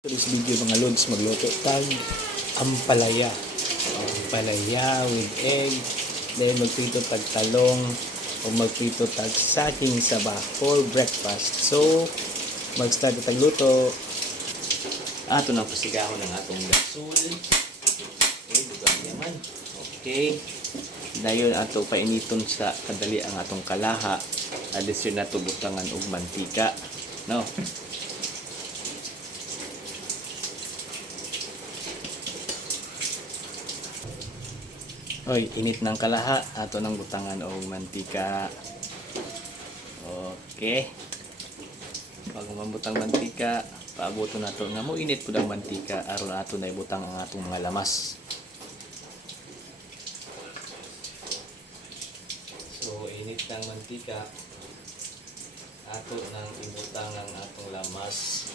Today's video mga lods, magluto tag ampalaya. Ampalaya with egg. Then magprito tag talong o magprito tag saging saba for breakfast. So mag-start tag luto. Ato nang pasigahon ng atong gasol. Okay, dugang yaman. Okay. Dayon ato painiton sa kadali ang atong kalaha. Addition nato butangan og mantika, no? Oy, init ng kalaha, ato nang butangan og mantika. Okay. Pag mambutang mantika, paaboto nato nga mo init pud ang mantika aron ato na ibutang ang atong mga lamas. So, init ng mantika, ato nang ibutang ang atong lamas.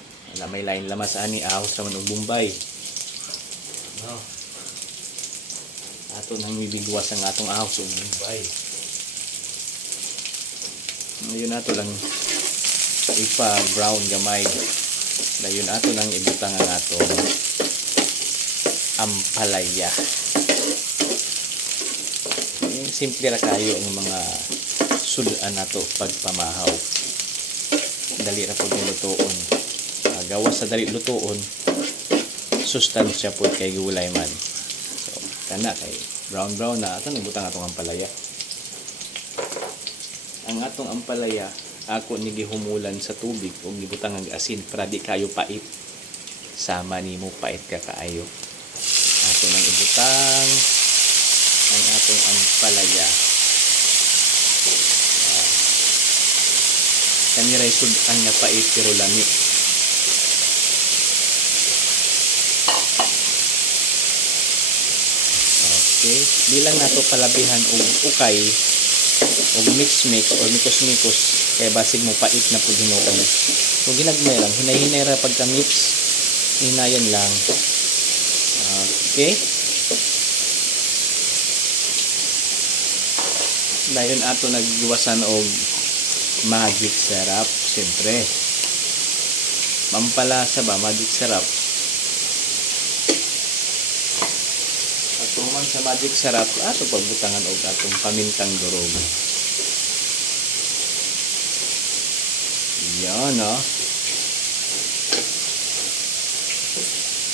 May lain lamas ani ahos raman og Bombay. No. Ato nang ibigwas ang atong ahos o Bombay. Ngayon ato lang ipa-brown gamay. Ngayon ato nang ibutang ang atong ampalaya. Simple ra kayo ang mga sudan nato pagpamahaw. Dali ra pud lutoon. Gawas sa dali lutoon, sustansya pud kay gulay man. Kana kay brown na ato nibutang atong ampalaya. Ang atong ampalaya ako ni gihumulan sa tubig ug gibutang ang asin para di kayo pait. Sama nimo pait ka kaayo. Ato nang ibutang ang atong ampalaya. Kaniray sudan nga pait pero lami. Okay, bilang nato palabihan og ukay og mix or mikos kay basig mo pait na pud hinuon. So ginagmay lang, hinay-hinay ra pagka mix, hinayan lang. Okay. Dayon ato nagduwasan og magic syrup, siyempre. Mampalasa ba magic syrup? Tuman sa magic syrup, ato pagbutangan og atong pamintang durog. Yan, no?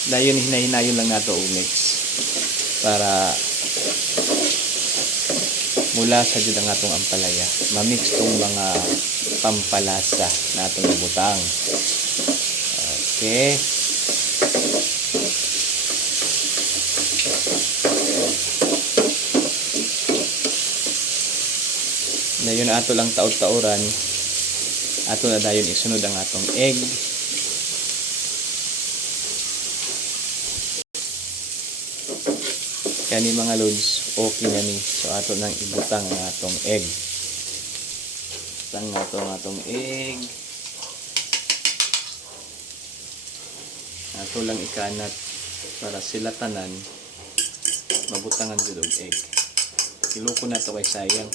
Dayon hinay-hinayon lang nato og mix para mula sa jud ang atong ampalaya ma-mix tong mga pampalasa natong ibutang. Okay. Dayon ato lang taod-taoran, ato na dayon isunod ang atong egg. Kani mga lods, okay na ni. So ato nang ibutang ang atong egg. Butang nato ang atong egg. Ato lang ikanat para sila tanan mabutangan jud og egg. Iloko na to kay sayang.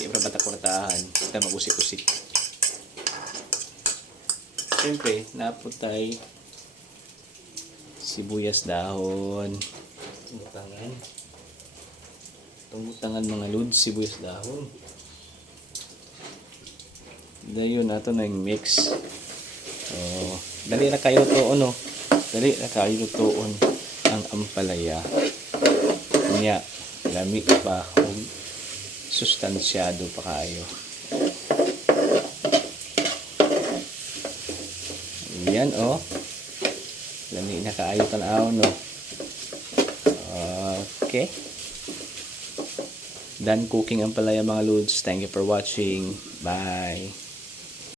Di ba bata-kurtahan, kita mag-usik-usik. Siyempre, naputay sibuyas dahon. Tunggutangan mga lods, sibuyas dahon. Dayon nato na yung mix. Dali na kayo to, ano? Dali na kayo toon ang ampalaya. Niya, lami pa sustansyado pa kayo. Yan, oh. Lami na kaayo tanaw, no? Okay. Done cooking ampalaya mga lods. Thank you for watching. Bye.